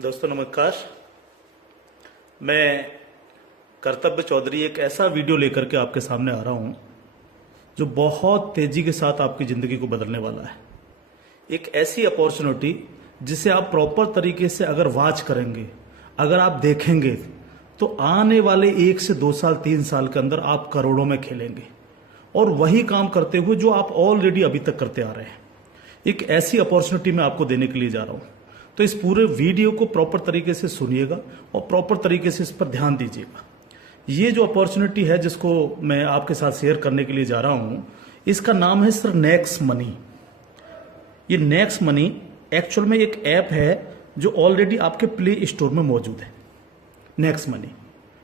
दोस्तों नमस्कार। मैं कर्तव्य चौधरी एक ऐसा वीडियो लेकर के आपके सामने आ रहा हूं जो बहुत तेजी के साथ आपकी ज़िंदगी को बदलने वाला है। एक ऐसी अपॉर्चुनिटी जिसे आप प्रॉपर तरीके से अगर वॉच करेंगे, अगर आप देखेंगे तो आने वाले 1 से 2 साल 3 साल के अंदर आप करोड़ों में खेलेंगे और वही काम करते हुए जो आप ऑलरेडी अभी तक करते आ रहे हैं। एक ऐसी अपॉर्चुनिटी मैं आपको देने के लिए जा रहा हूं, तो इस पूरे वीडियो को प्रॉपर तरीके से सुनिएगा और प्रॉपर तरीके से इस पर ध्यान दीजिएगा। ये जो अपॉर्चुनिटी है जिसको मैं आपके साथ शेयर करने के लिए जा रहा हूं, इसका नाम है सर नेक्स्ट मनी। ये नेक्स्ट मनी एक्चुअल में एक ऐप है जो ऑलरेडी आपके प्ले स्टोर में मौजूद है। नेक्स्ट मनी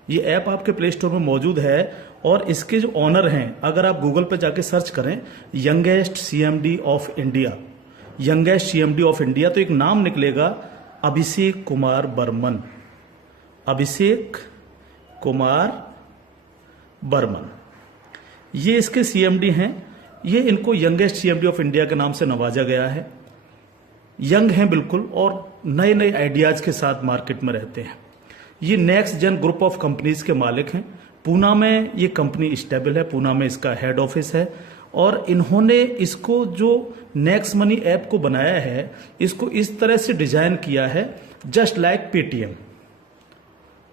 ये ऐप आपके प्ले स्टोर में मौजूद है और इसके जो ऑनर हैं, अगर आप गूगल पे जाके सर्च करें youngest CMD of India, youngest CMD of India, तो एक नाम निकलेगा अभिषेक कुमार बर्मन। अभिषेक कुमार बर्मन ये इसके सीएमडी हैं। ये इनको यंगेस्ट सीएमडी ऑफ इंडिया के नाम से नवाजा गया है। यंग हैं बिल्कुल और नए नए आइडियाज के साथ मार्केट में रहते हैं। ये next gen group of companies के मालिक हैं। पूना में ये कंपनी स्टेबल है, पूना में इसका हेड ऑफिस है और इन्होंने इसको जो नेक्स्ट मनी ऐप को बनाया है, इसको इस तरह से डिजाइन किया है जस्ट लाइक पेटीएम।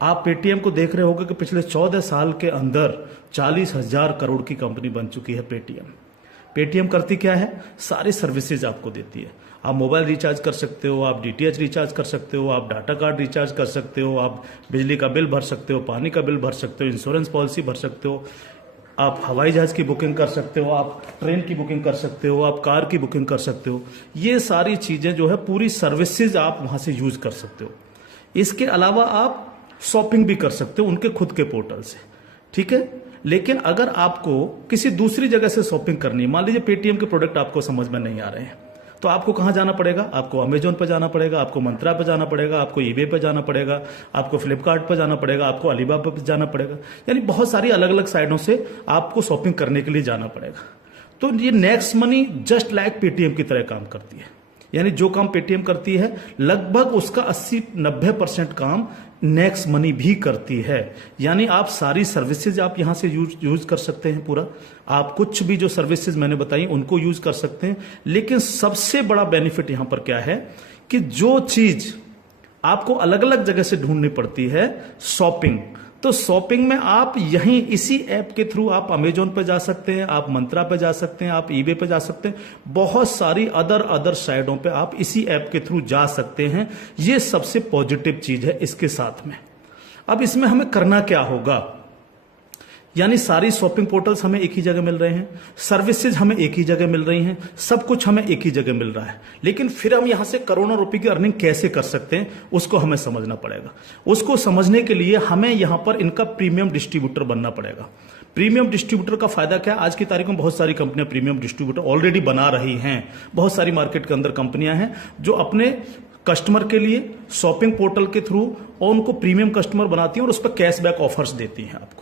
आप पेटीएम को देख रहे होंगे कि पिछले 14 साल के अंदर 40,000 करोड़ की कंपनी बन चुकी है पेटीएम। पेटीएम करती क्या है? सारी सर्विसेज आपको देती है। आप मोबाइल रिचार्ज कर सकते हो, आप डीटीएच रिचार्ज कर सकते हो, आप डाटा कार्ड रिचार्ज कर सकते हो, आप बिजली का बिल भर सकते हो, पानी का बिल भर सकते हो, इंश्योरेंस पॉलिसी भर सकते हो, आप हवाई जहाज की बुकिंग कर सकते हो, आप ट्रेन की बुकिंग कर सकते हो, आप कार की बुकिंग कर सकते हो। ये सारी चीजें जो है पूरी सर्विसेज आप वहां से यूज कर सकते हो। इसके अलावा आप शॉपिंग भी कर सकते हो उनके खुद के पोर्टल से, ठीक है। लेकिन अगर आपको किसी दूसरी जगह से शॉपिंग करनी है, मान लीजिए पेटीएम के प्रोडक्ट आपको समझ में नहीं आ रहे हैं, तो आपको कहां जाना पड़ेगा? आपको अमेजोन पर जाना पड़ेगा, आपको मंत्रा पर जाना पड़ेगा, आपको ईबे पर जाना पड़ेगा, आपको फ्लिपकार्ट पर जाना पड़ेगा, आपको अलीबाबा पर जाना पड़ेगा। यानी बहुत सारी अलग अलग साइटों से आपको शॉपिंग करने के लिए जाना पड़ेगा। तो ये next money just like Paytm की तरह काम करती है। यानी जो काम पेटीएम करती है लगभग उसका 80-90% काम नेक्स्ट मनी भी करती है। यानी आप सारी सर्विसेज आप यहां से यूज कर सकते हैं पूरा। आप कुछ भी जो सर्विसेज मैंने बताई उनको यूज कर सकते हैं। लेकिन सबसे बड़ा बेनिफिट यहां पर क्या है कि जो चीज आपको अलग अलग जगह से ढूंढनी पड़ती है, शॉपिंग, तो शॉपिंग में आप यहीं इसी ऐप के थ्रू आप अमेजोन पे जा सकते हैं, आप मंत्रा पे जा सकते हैं, आप ईबे पे जा सकते हैं, बहुत सारी अदर साइटों पे आप इसी ऐप के थ्रू जा सकते हैं। ये सबसे पॉजिटिव चीज है इसके साथ में। अब इसमें हमें करना क्या होगा? यानी सारी शॉपिंग पोर्टल्स हमें एक ही जगह मिल रहे हैं, सर्विसेज हमें एक ही जगह मिल रही हैं, सब कुछ हमें एक ही जगह मिल रहा है। लेकिन फिर हम यहां से करोड़ों रुपए की अर्निंग कैसे कर सकते हैं उसको हमें समझना पड़ेगा। उसको समझने के लिए हमें यहां पर इनका प्रीमियम डिस्ट्रीब्यूटर बनना पड़ेगा। प्रीमियम डिस्ट्रीब्यूटर का फायदा क्या है? आज की तारीख में बहुत सारी कंपनियां प्रीमियम डिस्ट्रीब्यूटर ऑलरेडी बना रही हैं। बहुत सारी मार्केट के अंदर कंपनियां हैं जो अपने कस्टमर के लिए शॉपिंग पोर्टल के थ्रू और उनको प्रीमियम कस्टमर बनाती हैं और उस पर कैशबैक ऑफर्स देती हैं आपको।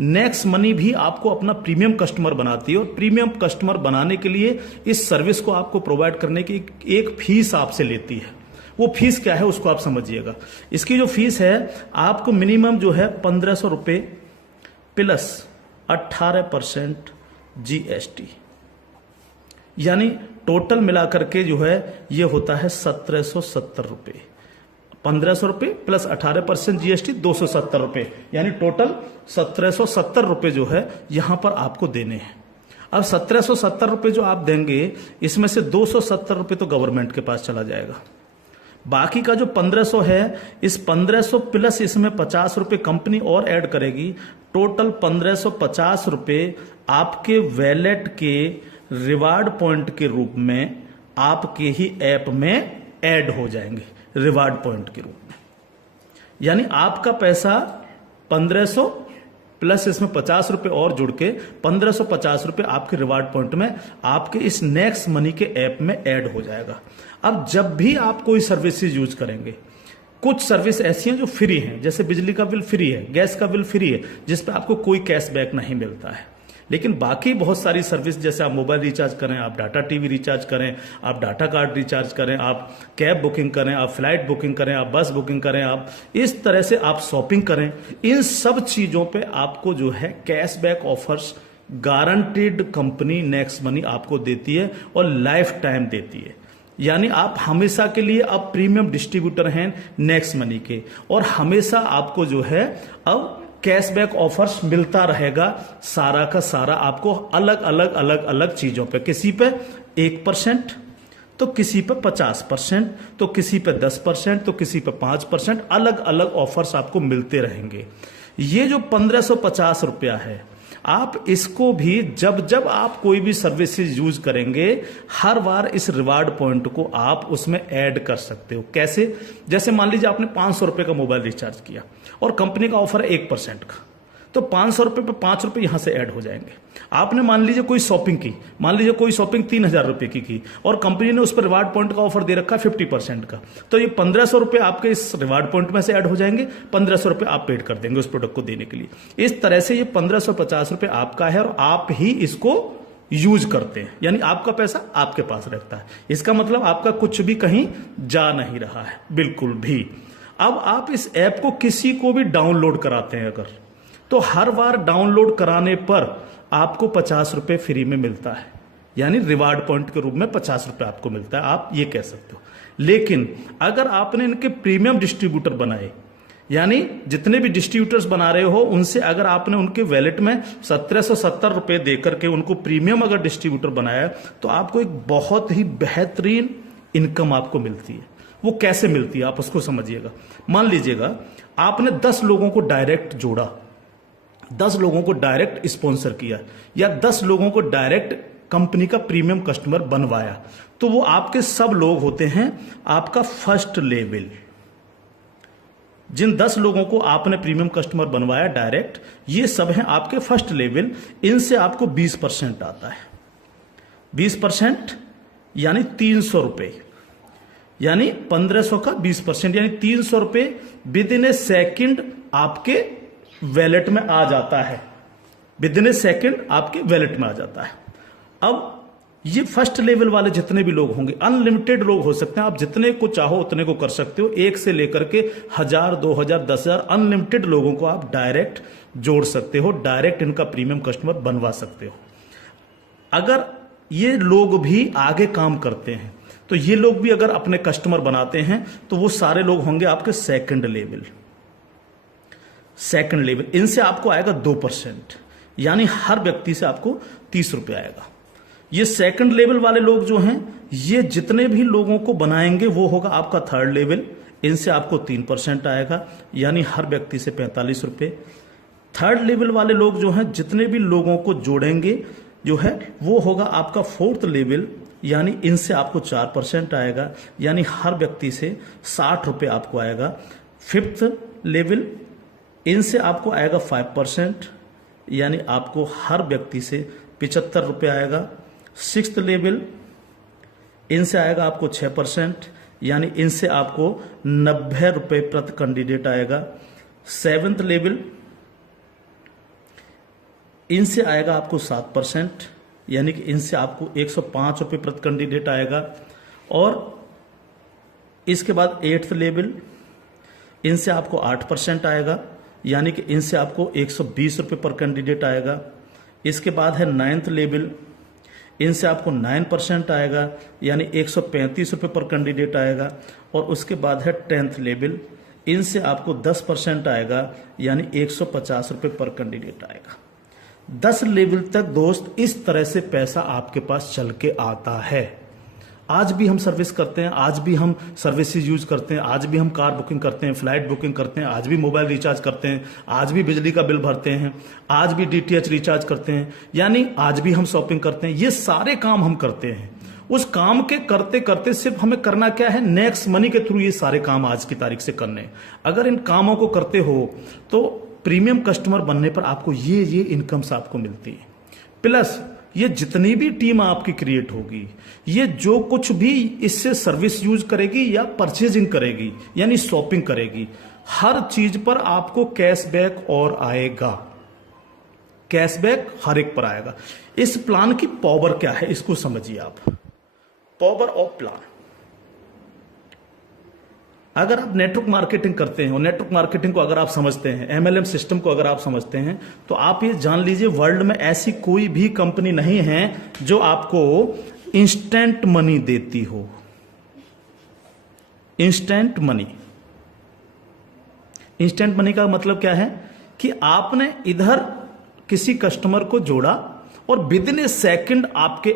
नेक्स्ट मनी भी आपको अपना प्रीमियम कस्टमर बनाती है और प्रीमियम कस्टमर बनाने के लिए इस सर्विस को आपको प्रोवाइड करने की एक फीस आपसे लेती है। वो फीस क्या है उसको आप समझिएगा। इसकी जो फीस है आपको मिनिमम जो है 1,500 रुपए प्लस 18% जीएसटी, यानी टोटल मिलाकर के जो है ये होता है 1,770 रुपए। 1,500 रुपए प्लस 18% जीएसटी 270 रुपए, यानी टोटल 1,770 रुपए जो है यहां पर आपको देने हैं। अब 1,770 रुपए जो आप देंगे, इसमें से 270 रुपए तो गवर्नमेंट के पास चला जाएगा। बाकी का जो 1,500 है, इस 1,500 प्लस इसमें 50 रुपए कंपनी और ऐड करेगी। टोटल 1,550 रुपए आपके वैलेट के रिवार्ड पॉइंट के रूप में आपके ही ऐप में ऐड हो जाएंगे, रिवार्ड पॉइंट के रूप में। यानी आपका पैसा 1,500 प्लस इसमें 50 रुपए और जुड़ के 1,550 रुपए आपके रिवार्ड पॉइंट में आपके इस नेक्स्ट मनी के ऐप में ऐड हो जाएगा। अब जब भी आप कोई सर्विसेज यूज करेंगे, कुछ सर्विस ऐसी हैं जो फ्री हैं, जैसे बिजली का बिल फ्री है, गैस का बिल फ्री है, जिस पे आपको कोई कैशबैक नहीं मिलता है। लेकिन बाकी बहुत सारी सर्विस, जैसे आप मोबाइल रिचार्ज करें, आप डाटा टीवी रिचार्ज करें, आप डाटा कार्ड रिचार्ज करें, आप कैब बुकिंग करें, आप फ्लाइट बुकिंग करें, आप बस बुकिंग करें, आप इस तरह से आप शॉपिंग करें, इन सब चीजों पे आपको जो है cashback offers guaranteed company next money आपको देती है और लाइफ टाइम देती है। यानी आप हमेशा के लिए अब प्रीमियम डिस्ट्रीब्यूटर हैं नेक्स्ट मनी के, और हमेशा आपको जो है अब कैशबैक ऑफर्स मिलता रहेगा, सारा का सारा आपको अलग अलग अलग अलग चीजों पे, किसी पे 1%, तो किसी पे 50%, तो किसी पे 10%, तो किसी पे 5%, अलग अलग ऑफर्स आपको मिलते रहेंगे। ये जो 1550 रुपया है, आप इसको भी जब जब आप कोई भी सर्विसेज यूज करेंगे, हर बार इस रिवार्ड पॉइंट को आप उसमें ऐड कर सकते हो। कैसे? जैसे मान लीजिए आपने 500 रुपए का मोबाइल रिचार्ज किया और कंपनी का ऑफर है 1% का, तो 500 रुपए पे 5 रुपए यहां से ऐड हो जाएंगे। आपने मान लीजिए कोई शॉपिंग की, मान लीजिए कोई शॉपिंग 3000 रुपए की और कंपनी ने उस पर रिवार्ड पॉइंट का ऑफर दे रखा है 50% का, तो ये 1500 रुपए आपके इस रिवार्ड पॉइंट में से ऐड हो जाएंगे, 1500 रुपए आप पेड कर देंगे उस प्रोडक्ट को देने के लिए। इस तरह से ये 1550 रुपए आपका है और आप ही इसको यूज करते हैं, यानी आपका पैसा आपके पास रहता है। इसका मतलब आपका कुछ भी कहीं जा नहीं रहा है, बिल्कुल भी। अब आप इस ऐप को किसी को भी डाउनलोड कराते हैं अगर, तो हर बार डाउनलोड कराने पर आपको 50 रुपए फ्री में मिलता है, यानी रिवार्ड पॉइंट के रूप में 50 रुपए आपको मिलता है, आप ये कह सकते हो। लेकिन अगर आपने इनके प्रीमियम डिस्ट्रीब्यूटर बनाए, यानी जितने भी डिस्ट्रीब्यूटर्स बना रहे हो उनसे अगर आपने उनके वैलेट में 1770 रुपए देकर के उनको प्रीमियम अगर डिस्ट्रीब्यूटर बनाया, तो आपको एक बहुत ही बेहतरीन इनकम आपको मिलती है। वो कैसे मिलती है आप उसको समझिएगा। मान लीजिएगा आपने 10 लोगों को डायरेक्ट जोड़ा, 10 लोगों को डायरेक्ट स्पॉन्सर किया, या 10 लोगों को डायरेक्ट कंपनी का प्रीमियम कस्टमर बनवाया, तो वो आपके सब लोग होते हैं आपका फर्स्ट लेवल। जिन 10 लोगों को आपने प्रीमियम कस्टमर बनवाया डायरेक्ट, ये सब हैं आपके फर्स्ट लेवल। इनसे आपको 20% आता है। 20% यानी 300 रुपए, यानी 1500 का 20%, यानी 300 रुपए विद इन ए सेकेंड आपके वैलेट में आ जाता है। विद इन ए सेकेंड आपके वैलेट में आ जाता है। अब ये फर्स्ट लेवल वाले जितने भी लोग होंगे, अनलिमिटेड लोग हो सकते हैं, आप जितने को चाहो उतने को कर सकते हो, 1 से लेकर के 1000, 2000, 10,000 अनलिमिटेड लोगों को आप डायरेक्ट जोड़ सकते हो, डायरेक्ट इनका प्रीमियम कस्टमर बनवा सकते हो। अगर ये लोग भी आगे काम करते हैं, तो ये लोग भी अगर अपने कस्टमर बनाते हैं, तो वो सारे लोग होंगे आपके सेकंड लेवल। सेकंड लेवल, इनसे आपको आएगा 2%, यानी हर व्यक्ति से आपको 30 रुपए आएगा। ये सेकंड लेवल वाले लोग जो हैं, ये जितने भी लोगों को बनाएंगे वो होगा आपका थर्ड लेवल। इनसे आपको 3% आएगा, यानी हर व्यक्ति से 45 रुपए। थर्ड लेवल वाले लोग जो हैं, जितने भी लोगों को जोड़ेंगे जो है, वो होगा आपका फोर्थ लेवल, यानी इनसे आपको 4% आएगा, यानी हर व्यक्ति से 60 रुपए आपको आएगा। फिफ्थ लेवल, इनसे आपको आएगा 5%, यानी आपको हर व्यक्ति से 75 रुपए आएगा। सिक्स्थ लेवल, इनसे आएगा आपको 6%, यानी इनसे आपको 90 रुपए प्रति कैंडिडेट आएगा। सेवेंथ लेवल, इनसे आएगा आपको 7%, यानी कि इनसे आपको 105 रुपए प्रति कैंडिडेट आएगा। और इसके बाद एट्थ लेवल, इनसे आपको 8% आएगा, यानी कि इनसे आपको 120 रुपए पर कैंडिडेट आएगा। इसके बाद है नाइन्थ लेवल, इनसे आपको 9% आएगा, यानी 135 रुपए पर कैंडिडेट आएगा। और उसके बाद है 10th लेवल, इनसे आपको 10% आएगा, यानी 150 रुपए पर कैंडिडेट आएगा। 10 लेवल तक दोस्त इस तरह से पैसा आपके पास चल के आता है। आज भी हम सर्विस करते हैं, आज भी हम सर्विसेज यूज करते हैं, आज भी हम कार बुकिंग करते हैं, फ्लाइट बुकिंग करते हैं, आज भी मोबाइल रिचार्ज करते हैं, आज भी बिजली का बिल भरते हैं, आज भी डीटीएच रिचार्ज करते हैं, यानी आज भी हम शॉपिंग करते हैं। ये सारे काम हम करते हैं। उस काम के करते करते सिर्फ हमें करना क्या है, नेक्स्ट मनी के थ्रू ये सारे काम आज की तारीख से करने। अगर इन कामों को करते हो तो प्रीमियम कस्टमर बनने पर आपको ये इनकम्स आपको मिलती है। प्लस ये जितनी भी टीम आपकी क्रिएट होगी, ये जो कुछ भी इससे सर्विस यूज करेगी या परचेजिंग करेगी, यानी शॉपिंग करेगी, हर चीज पर आपको कैशबैक और आएगा। कैशबैक हर एक पर आएगा। इस प्लान की पावर क्या है इसको समझिए आप। पावर ऑफ प्लान, अगर आप नेटवर्क मार्केटिंग करते हैं और नेटवर्क मार्केटिंग को अगर आप समझते हैं, एमएलएम सिस्टम को अगर आप समझते हैं, तो आप ये जान लीजिए वर्ल्ड में ऐसी कोई भी कंपनी नहीं है जो आपको इंस्टेंट मनी देती हो। इंस्टेंट मनी, इंस्टेंट मनी का मतलब क्या है कि आपने इधर किसी कस्टमर को जोड़ा और विद इन ए सेकंड आपके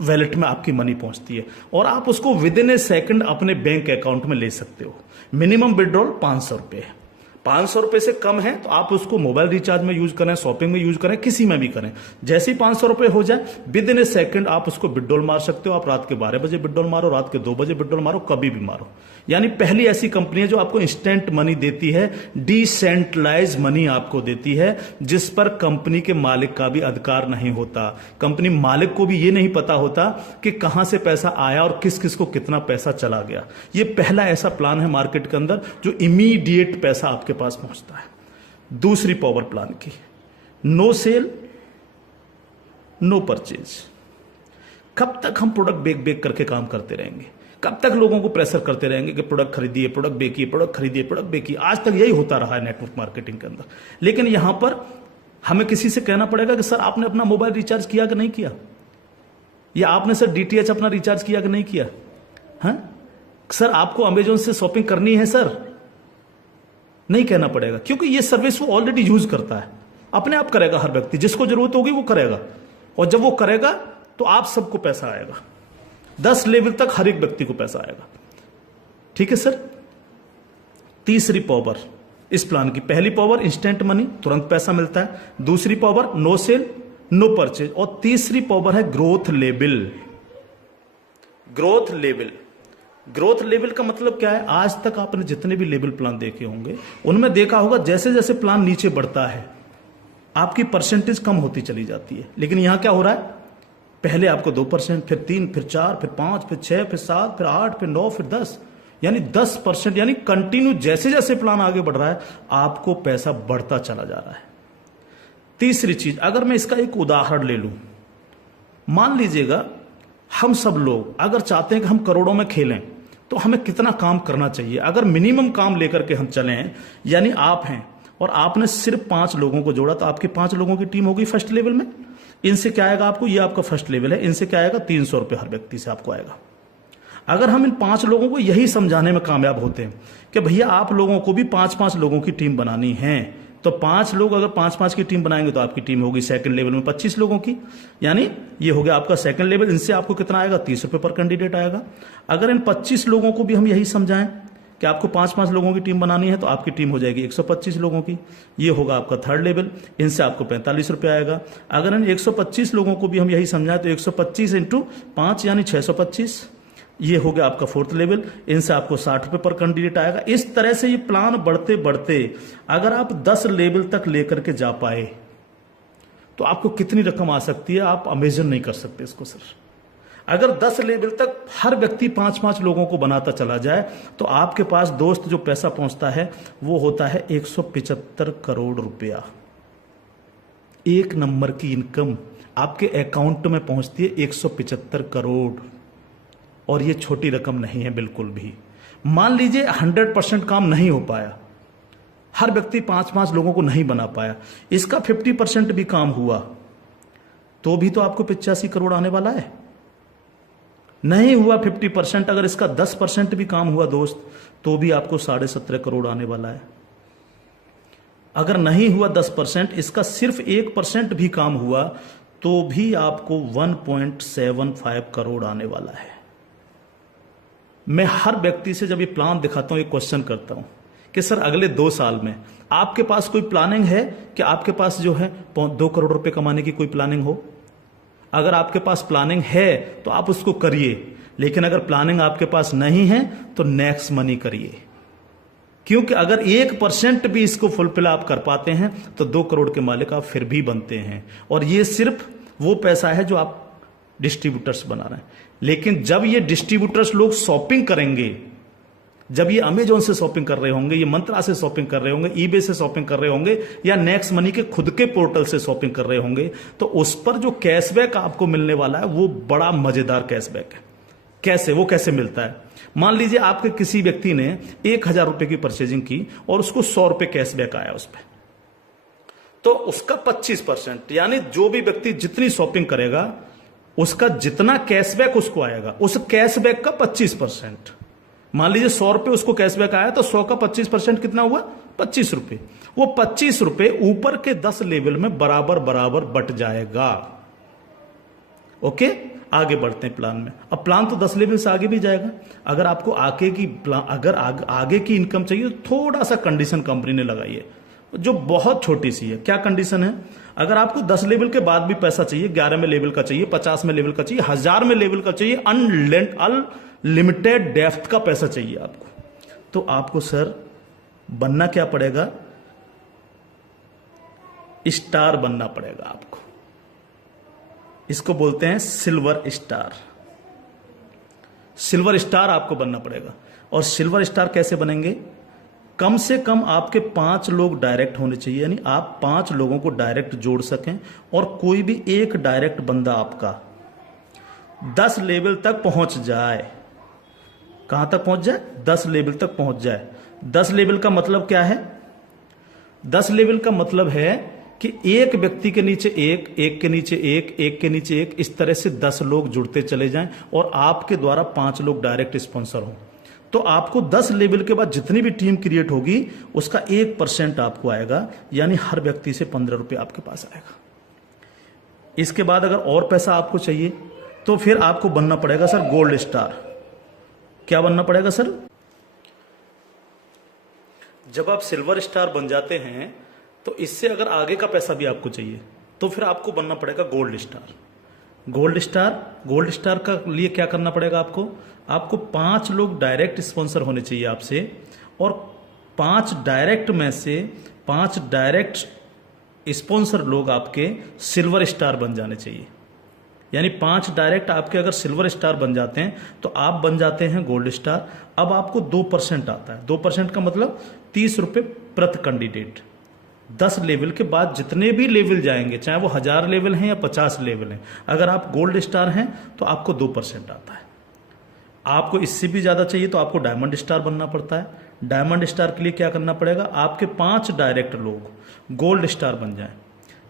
वैलेट में आपकी मनी पहुंचती है और आप उसको विद इन ए सेकंड अपने बैंक अकाउंट में ले सकते हो। मिनिमम विड्रॉल 500 रुपए है। 500 रुपए से कम है तो आप उसको मोबाइल रिचार्ज में यूज करें, शॉपिंग में यूज करें, किसी में भी करें। जैसे ही 500 रुपए हो जाए विद इन ए सेकंड आप उसको विड्रॉल मार सकते हो। आप रात के 12 बजे विड्रॉल मारो, रात के 2 बजे विड्रॉल मारो, कभी भी मारो। यानी पहली ऐसी कंपनी है जो आपको इंस्टेंट मनी देती है, डिसेंट्रलाइज मनी आपको देती है, जिस पर कंपनी के मालिक का भी अधिकार नहीं होता। कंपनी मालिक को भी ये नहीं पता होता कि कहां से पैसा आया और किस किस को कितना पैसा चला गया। ये पहला ऐसा प्लान है मार्केट के अंदर जो इमीडिएट पैसा आपके पास पहुंचता है। दूसरी पावर प्लान की, नो सेल नो परचेज। कब तक हम प्रोडक्ट बेक बेक करके काम करते रहेंगे? कब तक लोगों को प्रेशर करते रहेंगे कि प्रोडक्ट खरीदिए, प्रोडक्ट बेचिए, प्रोडक्ट खरीदिए, प्रोडक्ट बेचिए? आज तक यही होता रहा है नेटवर्क मार्केटिंग के अंदर। लेकिन यहां पर हमें किसी से कहना पड़ेगा कि सर आपने अपना मोबाइल रिचार्ज किया कि नहीं किया, या आपने सर डीटीएच अपना रिचार्ज किया कि नहीं किया? हाँ सर आपको अमेजोन से शॉपिंग करनी है सर, नहीं कहना पड़ेगा, क्योंकि ये सर्विस वो ऑलरेडी यूज करता है। अपने आप करेगा, हर व्यक्ति जिसको जरूरत होगी वो करेगा, और जब वो करेगा तो आप सबको पैसा आएगा। 10 लेवल तक हर एक व्यक्ति को पैसा आएगा। ठीक है सर। तीसरी पावर इस प्लान की, पहली पावर इंस्टेंट मनी, तुरंत पैसा मिलता है। दूसरी power no sale no purchase, और तीसरी पावर है growth level. Growth level, growth level का मतलब क्या है? आज तक आपने जितने भी लेवल प्लान देखे होंगे उनमें देखा होगा जैसे जैसे प्लान नीचे बढ़ता है आपकी परसेंटेज कम होती चली जाती है। लेकिन यहां क्या हो रहा है? पहले आपको 2%, फिर 3, फिर 4, फिर 5, फिर 6, फिर 7, फिर 8, फिर 9, फिर 10, यानी 10%, यानी कंटिन्यू जैसे जैसे प्लान आगे बढ़ रहा है आपको पैसा बढ़ता चला जा रहा है। तीसरी चीज, अगर मैं इसका एक उदाहरण ले लूं, मान लीजिएगा हम सब लोग अगर चाहते हैं कि हम करोड़ों में खेलें तो हमें कितना काम करना चाहिए? अगर मिनिमम काम लेकर के हम चलें, यानी आप हैं और आपने सिर्फ 5 लोगों को जोड़ा, तो आपकी 5 लोगों की टीम होगी फर्स्ट लेवल में। इनसे क्या आएगा आपको? ये आपका फर्स्ट लेवल है, इनसे क्या आएगा? 300 रुपए हर व्यक्ति से आपको आएगा। अगर हम इन 5 लोगों को यही समझाने में कामयाब होते हैं कि भैया आप लोगों को भी 5-5 लोगों की टीम बनानी है, तो 5 लोग अगर 5-5 की टीम बनाएंगे तो आपकी टीम होगी सेकंड लेवल में 25 लोगों की, यानी ये हो गया आपका सेकंड लेवल। इनसे आपको कितना आएगा? 30 रुपए पर कैंडिडेट आएगा। अगर इन 25 लोगों को भी हम यही समझाएं कि आपको 5-5 लोगों की टीम बनानी है, तो आपकी टीम हो जाएगी 125 लोगों की, ये होगा आपका थर्ड लेवल। इनसे आपको 45 रुपए आएगा। अगर इन 125 लोगों को भी हम यही समझाएं तो 125 × 5 यानी 625, ये हो गया आपका फोर्थ लेवल। इनसे आपको 60 रुपए पर कैंडिडेट आएगा। इस तरह से ये प्लान बढ़ते बढ़ते अगर आप 10 लेवल तक लेकर के जा पाए तो आपको कितनी रकम आ सकती है आप इमेजिन नहीं कर सकते इसको सर। अगर 10 लेवल तक हर व्यक्ति 5-5 लोगों को बनाता चला जाए तो आपके पास दोस्त जो पैसा पहुंचता है वो होता है 175 करोड़ रुपया। एक नंबर की इनकम आपके अकाउंट में पहुंचती है 175 करोड़, और ये छोटी रकम नहीं है बिल्कुल भी। मान लीजिए 100% काम नहीं हो पाया, हर व्यक्ति 5-5 लोगों को नहीं बना पाया, इसका 50% भी काम हुआ तो भी तो आपको 85 करोड़ आने वाला है। नहीं हुआ 50%, अगर इसका 10% भी काम हुआ दोस्त तो भी आपको 17.5 करोड़ आने वाला है। अगर नहीं हुआ 10%, इसका सिर्फ 1% भी काम हुआ तो भी आपको 1.75 करोड़ आने वाला है। मैं हर व्यक्ति से जब ये प्लान दिखाता हूं एक क्वेश्चन करता हूं कि सर अगले 2 साल में आपके पास कोई प्लानिंग है कि आपके पास जो है 2 करोड़ रुपए कमाने की कोई प्लानिंग हो? अगर आपके पास प्लानिंग है तो आप उसको करिए, लेकिन अगर प्लानिंग आपके पास नहीं है तो नेक्स्ट मनी करिए, क्योंकि अगर 1% भी इसको फुलफिल आप कर पाते हैं तो 2 करोड़ के मालिक आप फिर भी बनते हैं। और ये सिर्फ वो पैसा है जो आप डिस्ट्रीब्यूटर्स बना रहे हैं। लेकिन जब ये डिस्ट्रीब्यूटर्स लोग शॉपिंग करेंगे जब ये अमेजोन से शॉपिंग कर रहे होंगे, ये मंत्रा से शॉपिंग कर रहे होंगे, ईबे से शॉपिंग कर रहे होंगे, या नेक्स्ट मनी के खुद के पोर्टल से शॉपिंग कर रहे होंगे, तो उस पर जो कैशबैक आपको मिलने वाला है वो बड़ा मजेदार कैशबैक है। कैसे, वो कैसे मिलता है? मान लीजिए आपके किसी व्यक्ति ने 1,000 रुपए की परचेजिंग की और उसको 100 रुपए कैशबैक आया उस पर, तो उसका 25%, यानी जो भी व्यक्ति जितनी शॉपिंग करेगा उसका जितना कैशबैक उसको आएगा, उस कैशबैक का 25%। मान लीजिए 100 रुपए उसको कैशबैक आया, तो 100 का 25% कितना हुआ? 25 रुपए। वो 25 रुपए ऊपर के 10 लेवल में बराबर बराबर बट जाएगा। ओके, आगे बढ़ते हैं प्लान में। अब प्लान तो 10 लेवल से आगे भी जाएगा। अगर आपको आगे की इनकम चाहिए तो थोड़ा सा कंडीशन कंपनी ने लगाई है, जो बहुत छोटी सी है। क्या कंडीशन है? अगर आपको 10 लेवल के बाद भी पैसा चाहिए, 11 में लेवल का चाहिए, 50 में लेवल का चाहिए, 1000 में लेवल का चाहिए, अनलिमिटेड डेप्थ का पैसा चाहिए आपको, तो आपको सर बनना क्या पड़ेगा? स्टार बनना पड़ेगा आपको। इसको बोलते हैं सिल्वर स्टार। सिल्वर स्टार आपको बनना पड़ेगा। और सिल्वर स्टार कैसे बनेंगे? कम से कम आपके 5 लोग डायरेक्ट होने चाहिए, यानी आप 5 लोगों को डायरेक्ट जोड़ सकें, और कोई भी एक डायरेक्ट बंदा आपका 10 लेवल तक पहुंच जाए। कहां तक पहुंच जाए? 10 लेवल तक पहुंच जाए। 10 लेवल का मतलब क्या है? 10 लेवल का मतलब है कि एक व्यक्ति के नीचे एक, एक के नीचे एक, एक के नीचे एक, इस तरह से 10 लोग जुड़ते चले जाएं और आपके द्वारा 5 लोग डायरेक्ट स्पॉन्सर हों। तो आपको 10 लेवल के बाद जितनी भी टीम क्रिएट होगी उसका 1% आपको आएगा, यानी हर व्यक्ति से 15 रुपए आपके पास आएगा। इसके बाद अगर और पैसा आपको चाहिए तो फिर आपको बनना पड़ेगा सर गोल्ड स्टार। क्या बनना पड़ेगा सर? जब आप सिल्वर स्टार बन जाते हैं तो इससे अगर आगे का पैसा भी आपको चाहिए तो फिर आपको बनना पड़ेगा गोल्ड स्टार। गोल्ड स्टार का लिए क्या करना पड़ेगा आपको 5 लोग डायरेक्ट स्पॉन्सर होने चाहिए आपसे, और 5 डायरेक्ट में से 5 डायरेक्ट स्पॉन्सर लोग आपके सिल्वर स्टार बन जाने चाहिए। यानी 5 डायरेक्ट आपके अगर सिल्वर स्टार बन जाते हैं तो आप बन जाते हैं गोल्ड स्टार। अब आपको 2% आता है। 2% का मतलब 30 रुपए प्रति कैंडिडेट। 10 लेवल के बाद जितने भी लेवल जाएंगे, चाहे वो 1000 लेवल हैं या 50 लेवल हैं, अगर आप गोल्ड स्टार हैं तो आपको 2% आता है। आपको इससे भी ज्यादा चाहिए तो आपको डायमंड स्टार बनना पड़ता है। डायमंड स्टार के लिए क्या करना पड़ेगा? आपके 5 डायरेक्ट लोग गोल्ड स्टार बन जाएं।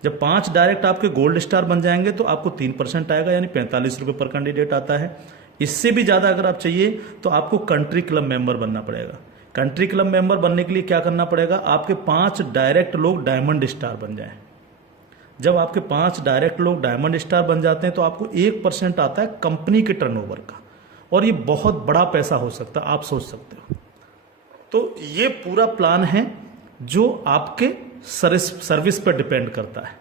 जब 5 डायरेक्ट आपके गोल्ड स्टार बन जाएंगे तो आपको 3% आएगा, यानी 45 रुपए पर कैंडिडेट आता है। इससे भी ज्यादा अगर आप चाहिए तो आपको कंट्री क्लब मेंबर बनना पड़ेगा। कंट्री क्लब मेंबर बनने के लिए क्या करना पड़ेगा? आपके 5 डायरेक्ट लोग डायमंड स्टार बन जाएं। जब आपके 5 डायरेक्ट लोग डायमंड स्टार बन जाते हैं तो आपको 1% आता है कंपनी के टर्नओवर का, और ये बहुत बड़ा पैसा हो सकता है, आप सोच सकते हो। तो ये पूरा प्लान है जो आपके सर्विस पर डिपेंड करता है।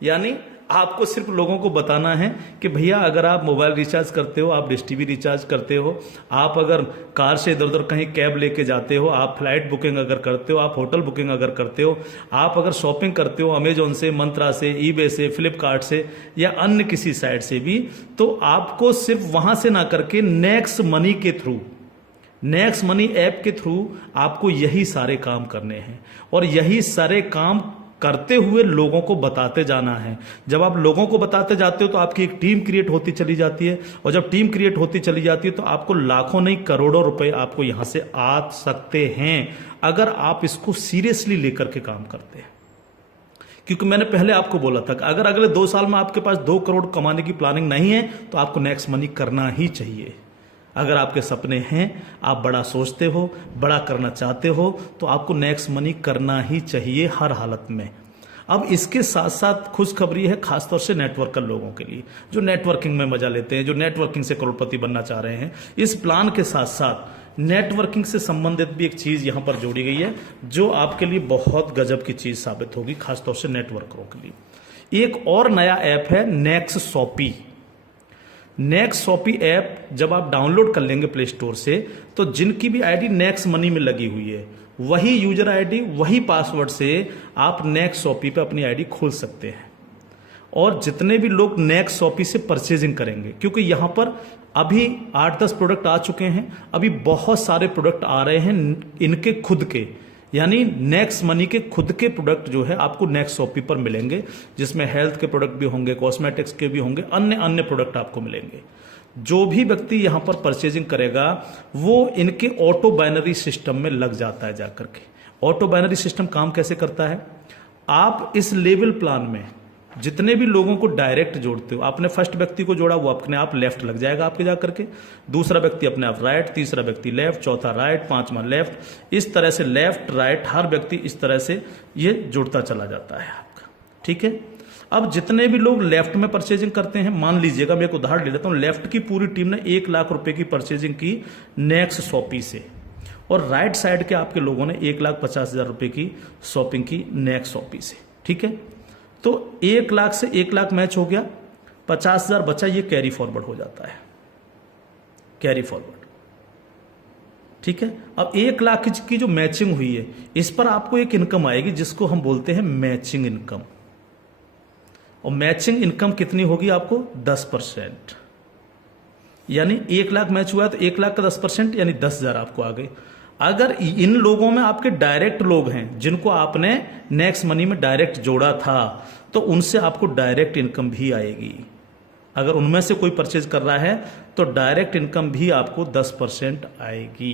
यानी आपको सिर्फ लोगों को बताना है कि भैया अगर आप मोबाइल रिचार्ज करते हो, आप डिश टीवी रिचार्ज करते हो, आप अगर कार से इधर उधर कहीं कैब लेके जाते हो, आप फ्लाइट बुकिंग अगर करते हो, आप होटल बुकिंग अगर करते हो, आप अगर शॉपिंग करते हो अमेजोन से, मंत्रा से, ईबे से, फ्लिपकार्ट से या अन्य किसी साइट से भी, तो आपको सिर्फ वहां से ना करके नेक्स्ट मनी के थ्रू, नेक्स्ट मनी ऐप के थ्रू आपको यही सारे काम करने हैं, और यही सारे काम करते हुए लोगों को बताते जाना है। जब आप लोगों को बताते जाते हो तो आपकी एक टीम क्रिएट होती चली जाती है, और जब टीम क्रिएट होती चली जाती है तो आपको लाखों नहीं करोड़ों रुपए आपको यहां से आ सकते हैं अगर आप इसको सीरियसली लेकर के काम करते हैं। क्योंकि मैंने पहले आपको बोला था कि अगर अगले 2 साल में आपके पास 2 करोड़ कमाने की प्लानिंग नहीं है तो आपको नेक्स्ट मनी करना ही चाहिए। अगर आपके सपने हैं, आप बड़ा सोचते हो, बड़ा करना चाहते हो, तो आपको नेक्स्ट मनी करना ही चाहिए हर हालत में। अब इसके साथ साथ खुशखबरी है खासतौर से नेटवर्कर लोगों के लिए, जो नेटवर्किंग में मजा लेते हैं, जो नेटवर्किंग से करोड़पति बनना चाह रहे हैं। इस प्लान के साथ साथ नेटवर्किंग से संबंधित भी एक चीज यहां पर जोड़ी गई है जो आपके लिए बहुत गजब की चीज साबित होगी, खासतौर से नेटवर्करों के लिए। एक और नया ऐप है Next Shoppy. Next Shoppy app जब आप डाउनलोड कर लेंगे प्ले स्टोर से, तो जिनकी भी आईडी नेक्स्ट मनी में लगी हुई है, वही यूजर आईडी, वही पासवर्ड से आप नेक्स्ट शॉपी पे अपनी आईडी खोल सकते हैं। और जितने भी लोग नेक्स्ट शॉपी से परचेजिंग करेंगे, क्योंकि यहां पर अभी 8-10 प्रोडक्ट आ चुके हैं, अभी बहुत सारे प्रोडक्ट आ रहे हैं इनके खुद के, यानी नेक्स्ट मनी के खुद के प्रोडक्ट जो है आपको नेक्स्ट शॉपी पर मिलेंगे, जिसमें हेल्थ के प्रोडक्ट भी होंगे, कॉस्मेटिक्स के भी होंगे, अन्य अन्य प्रोडक्ट आपको मिलेंगे। जो भी व्यक्ति यहां पर परचेजिंग करेगा वो इनके ऑटो बाइनरी सिस्टम में लग जाता है जाकर के। ऑटो बाइनरी सिस्टम काम कैसे करता है? आप इस लेवल प्लान में जितने भी लोगों को डायरेक्ट जोड़ते हो, आपने फर्स्ट व्यक्ति को जोड़ा, वो अपने आप लेफ्ट लग जाएगा आपके जाकर के, दूसरा व्यक्ति अपने आप राइट, तीसरा व्यक्ति लेफ्ट, चौथा राइट, पांचवा लेफ्ट, इस तरह से लेफ्ट राइट हर व्यक्ति इस तरह से ये जुड़ता चला जाता है आपका। ठीक है, अब जितने भी लोग लेफ्ट में परचेजिंग करते हैं, मान लीजिएगा मैं एक उदाहरण ले लेता हूं, लेफ्ट की पूरी टीम ने 1 लाख रुपए की परचेजिंग की नेक्स्ट शॉपी से, और राइट साइड के आपके लोगों ने 1,50,000 रुपए की शॉपिंग की नेक्स्ट शॉपी से। ठीक है, तो 1 लाख से 1 लाख मैच हो गया, 50,000 बचा, ये कैरी फॉरवर्ड हो जाता है, कैरी फॉरवर्ड। ठीक है, अब 1 लाख की जो मैचिंग हुई है, इस पर आपको एक इनकम आएगी जिसको हम बोलते हैं मैचिंग इनकम, और मैचिंग इनकम कितनी होगी आपको? 10%, यानी 1 लाख मैच हुआ है तो 1 लाख का 10% यानी 10,000 आपको आ गए। अगर इन लोगों में आपके डायरेक्ट लोग हैं जिनको आपने नेक्स्ट मनी में डायरेक्ट जोड़ा था, तो उनसे आपको डायरेक्ट इनकम भी आएगी। अगर उनमें से कोई परचेज कर रहा है तो डायरेक्ट इनकम भी आपको 10% आएगी।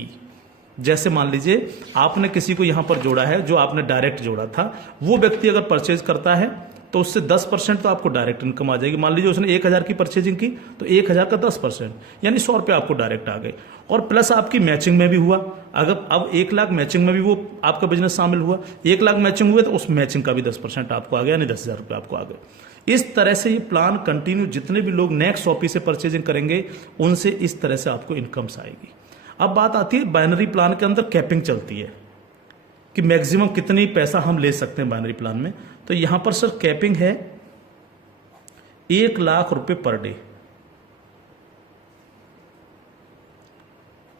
जैसे मान लीजिए आपने किसी को यहां पर जोड़ा है, जो आपने डायरेक्ट जोड़ा था, वो व्यक्ति अगर परचेज करता है तो उससे 10% तो आपको डायरेक्ट इनकम आ जाएगी। मान लीजिए उसने 1,000 की परचेजिंग की तो 1,000 का 10% यानी 100 रुपये आपको डायरेक्ट आ गए, और प्लस आपकी मैचिंग में भी हुआ। अगर अब 1 लाख मैचिंग में भी वो आपका बिजनेस शामिल हुआ, 1 लाख मैचिंग हुए तो उस मैचिंग का भी 10% आपको आ गया, यानी 10,000 रुपये आपको आ गए। इस तरह से ये प्लान कंटिन्यू, जितने भी लोग नेक्स्ट शॉपी से परचेजिंग करेंगे उनसे इस तरह से आपको इनकम्स आएगी। अब बात आती है बाइनरी प्लान के अंदर कैपिंग चलती है कि मैक्सिमम कितनी पैसा हम ले सकते हैं बाइनरी प्लान में। तो यहां पर सर कैपिंग है 1 लाख रुपए पर डे,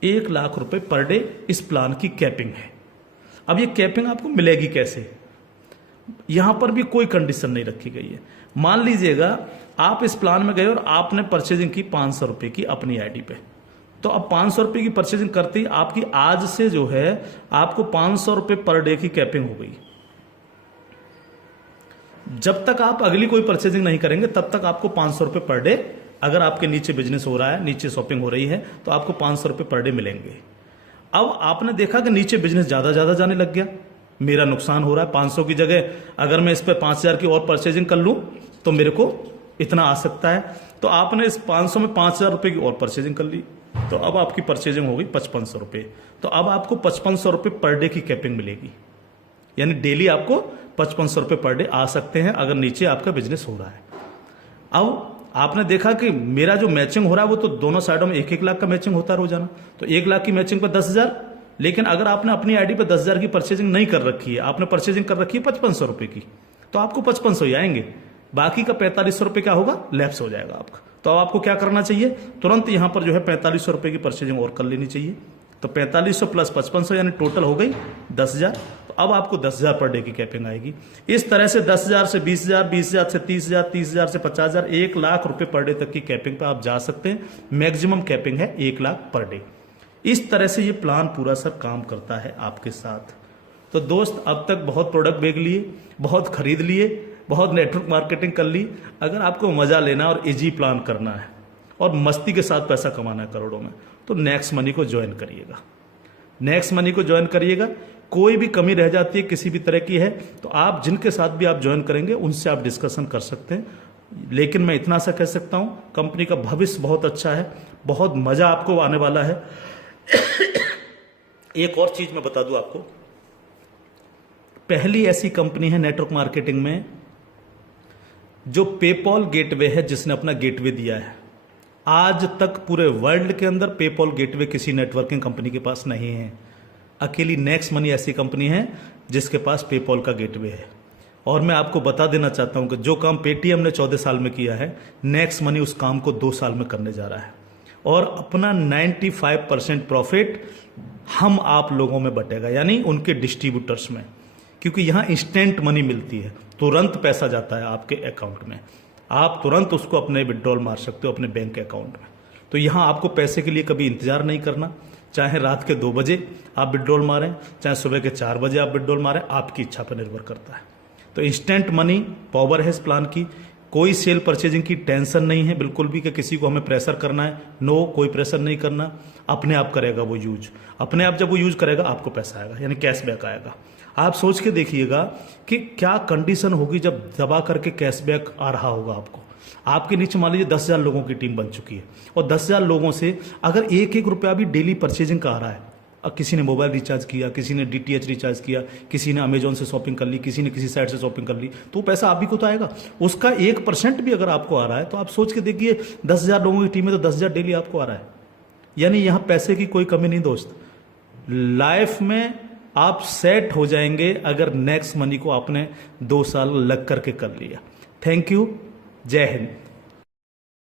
1 लाख रुपए पर डे इस प्लान की कैपिंग है। अब ये कैपिंग आपको मिलेगी कैसे? यहां पर भी कोई कंडीशन नहीं रखी गई है। मान लीजिएगा आप इस प्लान में गए और आपने परचेजिंग की 500 रुपए की अपनी आईडी पे, तो अब 500 रुपए की परचेजिंग करते ही आपकी आज से जो है आपको 500 रुपए पर डे की कैपिंग हो गई। जब तक आप अगली कोई परचेजिंग नहीं करेंगे तब तक आपको 500 रुपए पर डे, अगर आपके नीचे बिजनेस हो रहा है, नीचे शॉपिंग हो रही है, तो आपको 500 रुपए पर डे मिलेंगे। अब आपने देखा कि नीचे बिजनेस ज्यादा जाने लग गया, मेरा नुकसान हो रहा है, 500 की जगह अगर मैं इस पर 5,000 की और परचेजिंग कर लूं तो मेरे को इतना आ सकता है। तो आपने इस 500 में 5,000 रुपए की और परचेजिंग कर ली, तो अब आपकी परचेजिंग हो गई 5,500 रुपए। तो अब आपको 5,500 रुपए पर डे की कैपिंग मिलेगी, यानी डेली आपको 5,500 रुपए पर डे आ सकते हैं अगर नीचे आपका बिजनेस हो रहा है। अब आपने देखा कि मेरा जो मैचिंग हो रहा है वो तो दोनों साइडों में 1-1 लाख का मैचिंग होता है रोजाना, तो 1 लाख की मैचिंग पर 10,000। लेकिन अगर आपने अपनी आईडी पर 10,000 की परचेजिंग नहीं कर रखी है, आपने परचेजिंग कर रखी है 5,500 रुपए की, तो आपको 5,500 ही आएंगे, बाकी का 4,500 रुपए क्या होगा? लैप्स हो जाएगा आपका। तो अब आपको क्या करना चाहिए? तुरंत यहां पर जो है 4,500 रुपए की परचेजिंग और कर लेनी चाहिए। तो 4,500 प्लस 5,500 यानी टोटल हो गई 10,000। तो अब आपको 10,000 पर डे की कैपिंग आएगी। इस तरह से 10,000 से 20,000, 20,000 से 30,000, 30,000 से 50,000, 1 लाख रुपए पर डे तक की कैपिंग पे आप जा सकते हैं। मैक्सिमम कैपिंग है 1 लाख पर डे। इस तरह से ये प्लान पूरा सर काम करता है आपके साथ। तो दोस्त, अब तक बहुत प्रोडक्ट बेच लिए, बहुत खरीद लिए, बहुत नेटवर्क मार्केटिंग कर ली। अगर आपको मजा लेना और इजी प्लान करना है और मस्ती के साथ पैसा कमाना है करोड़ों में, तो नेक्स्ट मनी को ज्वाइन करिएगा। नेक्स्ट मनी को ज्वाइन करिएगा। कोई भी कमी रह जाती है किसी भी तरह की है तो आप जिनके साथ भी आप ज्वाइन करेंगे उनसे आप डिस्कशन कर सकते हैं। लेकिन मैं इतना सा कह सकता हूं, कंपनी का भविष्य बहुत अच्छा है, बहुत मजा आपको आने वाला है। एक और चीज मैं बता दूं आपको, पहली ऐसी कंपनी है नेटवर्क मार्केटिंग में जो पेपॉल गेटवे है, जिसने अपना गेटवे दिया है। आज तक पूरे वर्ल्ड के अंदर पेपॉल गेटवे किसी नेटवर्किंग कंपनी के पास नहीं है। अकेली नेक्स्ट मनी ऐसी कंपनी है जिसके पास पेपॉल का गेटवे है। और मैं आपको बता देना चाहता हूं कि जो काम पेटीएम ने 14 साल में किया है, नेक्स्ट मनी उस काम को 2 साल में करने जा रहा है। और अपना 95% प्रॉफिट हम आप लोगों में बटेगा, यानी उनके डिस्ट्रीब्यूटर्स में, क्योंकि यहां इंस्टेंट मनी मिलती है, तुरंत पैसा जाता है आपके अकाउंट में। आप तुरंत उसको अपने विड्रॉल मार सकते हो अपने बैंक अकाउंट में। तो यहां आपको पैसे के लिए कभी इंतजार नहीं करना, चाहे रात के 2 बजे आप विड्रॉल मारें, चाहे सुबह के 4 बजे आप विड्रॉल मारें, आपकी इच्छा पर निर्भर करता है। तो इंस्टेंट मनी पावर है इस प्लान की। कोई सेल परचेजिंग की टेंशन नहीं है बिल्कुल भी कि किसी को हमें प्रेशर करना है। नो, कोई प्रेशर नहीं करना, अपने आप करेगा वो यूज। अपने आप जब वो यूज करेगा आपको पैसा आएगा, यानी कैशबैक आएगा। आप सोच के देखिएगा कि क्या कंडीशन होगी जब दबा करके कैशबैक आ रहा होगा आपको। आपके नीचे मान लीजिए 10,000 लोगों की टीम बन चुकी है और 10,000 लोगों से अगर एक एक रुपया भी डेली परचेजिंग का आ रहा है, अब किसी ने मोबाइल रिचार्ज किया, किसी ने DTH रिचार्ज किया, किसी ने अमेजोन से शॉपिंग कर ली, किसी ने किसी साइट से शॉपिंग कर ली, तो वो पैसा आप भी को तो आएगा। उसका 1% भी अगर आपको आ रहा है तो आप सोच के देखिए 10,000 लोगों की टीम में तो 10,000 डेली आपको आ रहा है। यानी यहां पैसे की कोई कमी नहीं दोस्त। लाइफ में आप सेट हो जाएंगे अगर नेक्स्ट मनी को आपने 2 साल लग करके कर लिया। थैंक यू, जय हिंद।